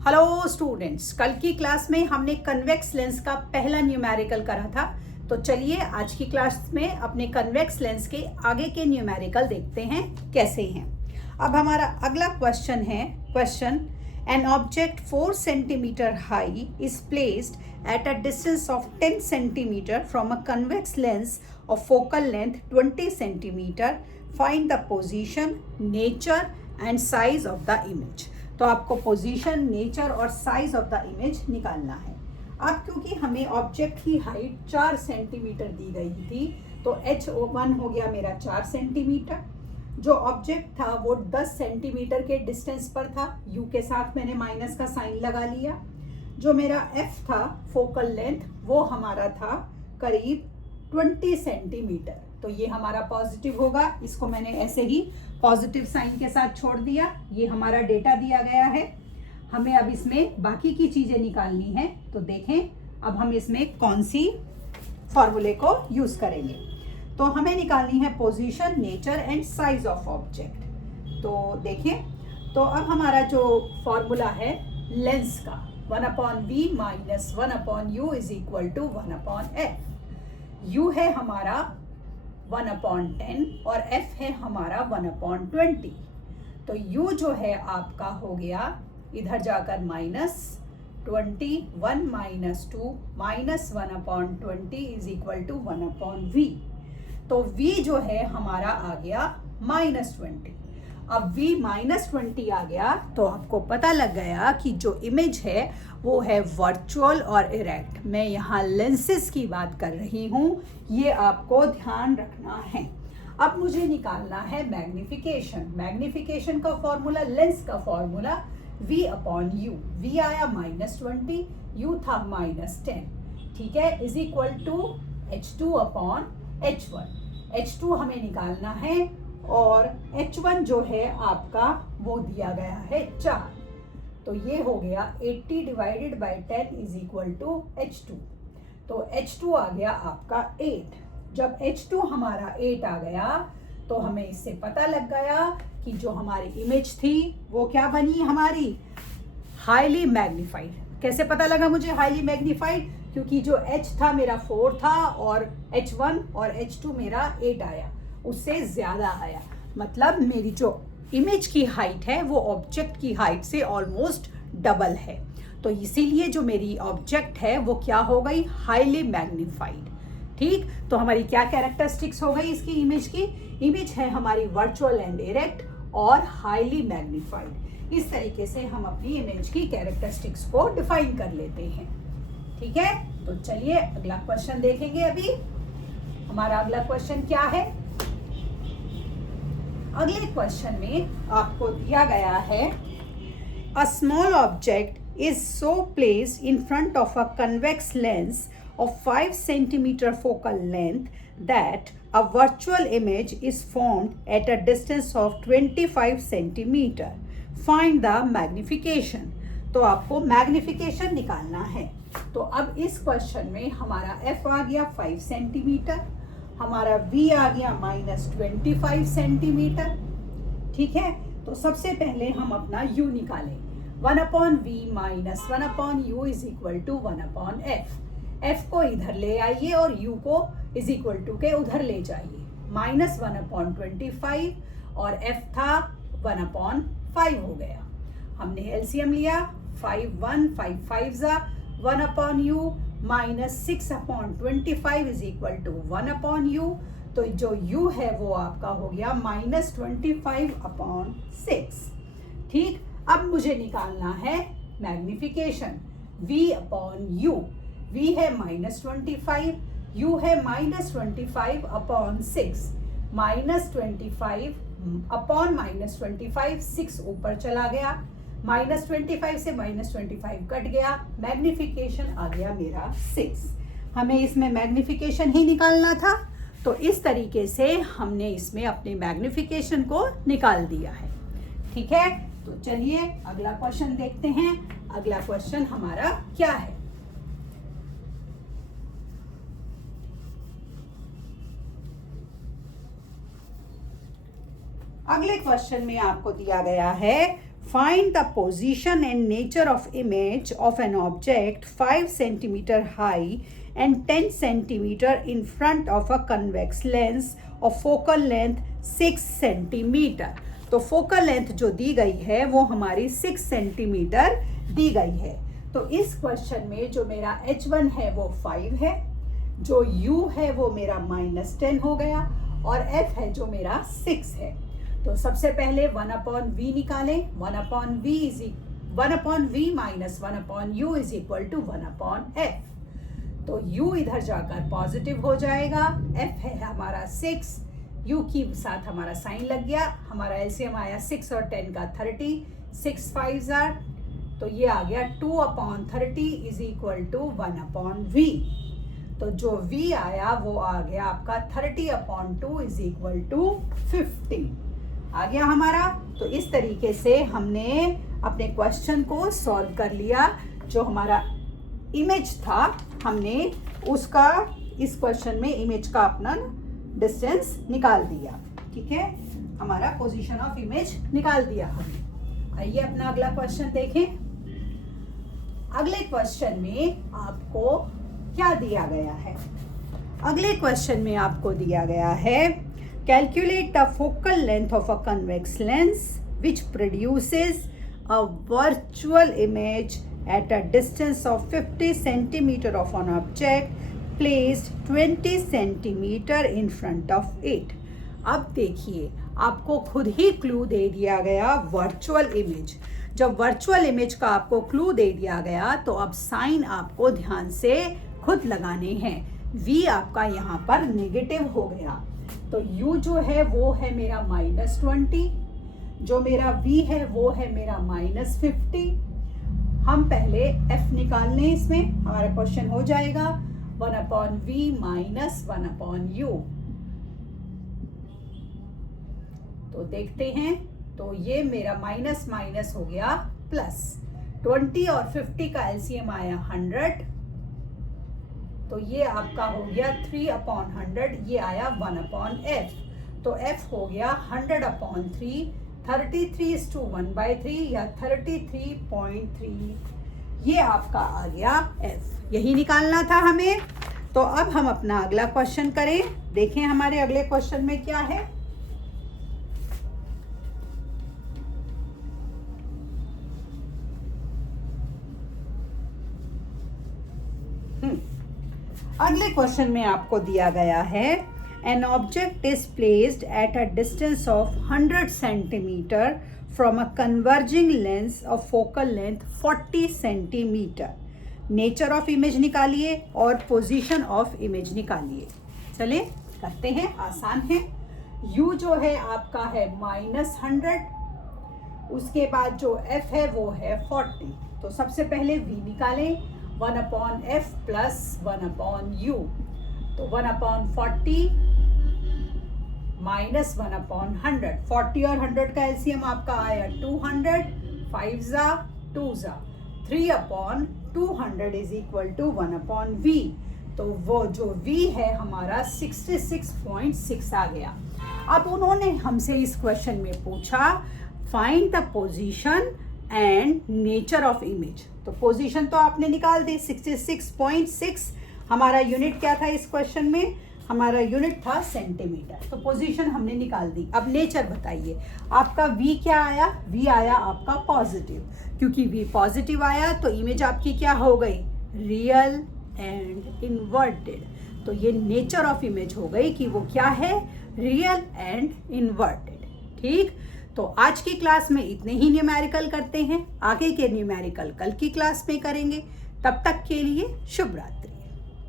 Hello students, कल की class में हमने कन्वेक्स लेंस का पहला न्यूमेरिकल करा था। तो चलिए आज की क्लास में अपने कन्वेक्स लेंस के आगे के न्यूमेरिकल देखते हैं कैसे हैं। अब हमारा अगला क्वेश्चन है an object 4 centimetre high is placed at a distance of 10 centimetre from a convex lens of focal length 20 centimetre. Find the position, nature and size of the image. तो आपको पोजीशन, नेचर और size of the image निकालना है। अब क्योंकि हमें object की height 4 centimetre दी गई थी, तो H1 हो गया मेरा 4 सेंटीमीटर। जो ऑब्जेक्ट था वो 10 सेंटीमीटर के डिस्टेंस पर था, U के साथ मैंने माइनस का साइन लगा लिया। जो मेरा F था फोकल लेंथ, वो हमारा था करीब 20 सेंटीमीटर। तो ये हमारा पॉजिटिव होगा, इसको मैंने ऐसे ही पॉजिटिव साइन के साथ छोड़ दिया। ये हमारा डेटा दिया गया है। हमें अब इसमें बाकी की चीजें निकालनी है। तो देखें अब हम इसमें कौन सी फॉर्मूले को यूज करेंगे। तो हमें निकालनी है position, nature and size of object. तो देखें, तो अब हमारा जो फॉर्मूला है लेंस का 1/v minus 1/u is equal to 1/f। u है हमारा 1/10 और f है हमारा 1/20। तो u जो है आपका हो गया इधर जाकर -20, 1 minus 2 minus 1/20 is equal to 1/v। तो v जो है हमारा आ गया -20। अब v -20 आ गया तो आपको पता लग गया कि जो इमेज है वो है वर्चुअल और इरेक्ट। मैं यहाँ लेंसेज की बात कर रही हूँ, ये आपको ध्यान रखना है। अब मुझे निकालना है मैग्निफिकेशन। मैग्निफिकेशन का फॉर्मूला, लेंस का फॉर्मूला v/u। v आया -20, u था -10, ठीक है, is equal to h2/h1। h2 हमें निकालना है और h1 जो है आपका वो दिया गया है 4। तो ये हो गया 80 divided by 10 is equal to h2। तो h2 आ गया आपका 8। जब h2 हमारा 8 आ गया तो हमें इससे पता लग गया कि जो हमारी इमेज थी वो क्या बनी हमारी, हाईली मैग्नीफाइड। कैसे पता लगा मुझे हाईली मैग्नीफाइड? क्योंकि जो h था मेरा 4 था और h1 और h2 मेरा 8 आया, उससे ज्यादा आया। मतलब मेरी जो इमेज की हाइट है वो ऑब्जेक्ट की हाइट से ऑलमोस्ट डबल है। तो इसीलिए जो मेरी ऑब्जेक्ट है वो क्या हो गई, हाईली मैग्नीफाइड। ठीक, तो हमारी क्या कैरेक्टरिस्टिक्स हो गई इसकी इमेज की? इमेज है हमारी वर्चुअल एंड इरेक्ट और हाईली मैग्नीफाइड। इस तरीके से हम अपनी इमेज की कैरेक्टरिस्टिक्स को डिफाइन कर लेते हैं। ठीक है, तो चलिए अगला क्वेश्चन देखेंगे। अभी हमारा अगला क्वेश्चन क्या है? अगले क्वेश्चन में आपको दिया गया है a small object is so placed in front of a convex lens of 5 centimeter focal length that a virtual image is formed at a distance of 25 centimeter. Find the magnification. तो आपको magnification निकालना है। तो अब इस question में हमारा f आ गया 5 सेंटीमीटर, हमारा v आ गया -25 सेंटीमीटर। ठीक है, तो सबसे पहले हम अपना u निकालें। 1/v minus 1/u is equal to 1/f। f को इधर ले आइए और u को इज इक्वल टू के उधर ले जाइए। -1/25 और f था 1/5 हो गया। हमने एलसीएम लिया, 5 1 5 5 1/u minus 6/25 is equal to 1/u। तो जो u है वो आपका हो गया -25/6। ठीक, अब मुझे निकालना है मैग्निफिकेशन v/u। v है -25, u है -25/6। -25/-25 6 ऊपर चला गया, -25 से -25 कट गया, मैग्निफिकेशन आ गया मेरा 6। हमें इसमें मैग्निफिकेशन ही निकालना था, तो इस तरीके से हमने इसमें अपने मैग्निफिकेशन को निकाल दिया है। ठीक है, तो चलिए अगला क्वेश्चन देखते हैं। अगला क्वेश्चन हमारा क्या है? अगले क्वेश्चन में आपको दिया गया है Find the position and nature of image of an object 5 centimeter high and 10 centimeter in front of a convex lens of focal length 6 centimeter. तो फोकल लेंथ जो दी गई है वो हमारी 6 सेंटीमीटर दी गई है। तो इस क्वेश्चन में जो मेरा H1 है वो 5 है, जो U है वो मेरा -10 हो गया और F है जो मेरा 6 है। तो सबसे पहले 1/v निकालें। 1/v minus 1/u is equal to 1/f। तो u इधर जाकर पॉजिटिव हो जाएगा। f है हमारा 6, u की साथ हमारा साइन लग गया। हमारा एलसीएम आया 6 और 10 का 30, 6 5 are, तो ये आ गया 2/30 इज इक्वल टू 1/v। तो जो v आया वो आ गया आपका 30/2 इज इक्वल टू 50 आ गया हमारा। तो इस तरीके से हमने अपने क्वेश्चन को सॉल्व कर लिया। जो हमारा इमेज था हमने उसका इस क्वेश्चन में इमेज का अपना डिस्टेंस निकाल दिया। ठीक है, हमारा पोजीशन ऑफ इमेज निकाल दिया हमने। आइए अपना अगला क्वेश्चन देखें। अगले क्वेश्चन में आपको क्या दिया गया है? अगले क्वेश्चन में आपको दिया गया है calculate the focal length of a convex lens which produces a virtual image at a distance of 50 centimeter of an object placed 20 centimeter in front of it। अब देखिए आपको खुद ही क्लू दे दिया गया वर्चुअल इमेज। जब वर्चुअल इमेज का आपको clue दे दिया गया तो अब साइन आपको ध्यान से खुद लगाने हैं। v आपका यहाँ पर नेगेटिव हो गया तो u जो है वो है मेरा -20, जो मेरा v है वो है मेरा -50। हम पहले f निकाल लें, इसमें हमारा क्वेश्चन हो जाएगा 1/v माइनस 1/u। तो देखते हैं, तो ये मेरा माइनस माइनस हो गया प्लस। 20 और 50 का एलसीएम आया 100, तो ये आपका हो गया 3/100, ये आया 1/f। तो f हो गया 100/3, 33:1/3 या 33.3, ये आपका आ गया f। यही निकालना था हमें। तो अब हम अपना अगला क्वेश्चन करें। देखें हमारे अगले क्वेश्चन में क्या है। अगले क्वेश्चन में आपको दिया गया है an object is placed at a distance of 100 centimeter from a converging lens of focal length 40 centimeter। Nature of image निकालिए और पोजीशन ऑफ इमेज निकालिए। चलिए करते हैं, आसान है। u जो है आपका है -100, उसके बाद जो f है वो है 40। तो सबसे पहले v निकालें, 1/f प्लस 1/u। तो 1/40 माइनस 1/100। 40 और 100 का एलसीएम आपका आया 200, 5 जा 2 जा, 3/200 इज इक्वल टू 1/v। तो वो जो v है हमारा 66.6 आ गया। अब उन्होंने हमसे इस क्वेश्चन में पूछा find the position and nature of image. तो पोजीशन तो आपने निकाल दी 66.6। हमारा यूनिट क्या था इस क्वेश्चन में? हमारा यूनिट था सेंटीमीटर। तो पोजीशन हमने निकाल दी। अब नेचर बताइए, आपका v क्या आया? v आया आपका पॉजिटिव। क्योंकि v पॉजिटिव आया तो इमेज आपकी क्या हो गई? Real and inverted. तो ये नेचर ऑफ इमेज हो गई कि वो क्या है? Real and inverted. ठीक, तो आज की क्लास में इतने ही न्यूमेरिकल करते हैं। आगे के न्यूमेरिकल कल की क्लास में करेंगे। तब तक के लिए शुभ रात्रि।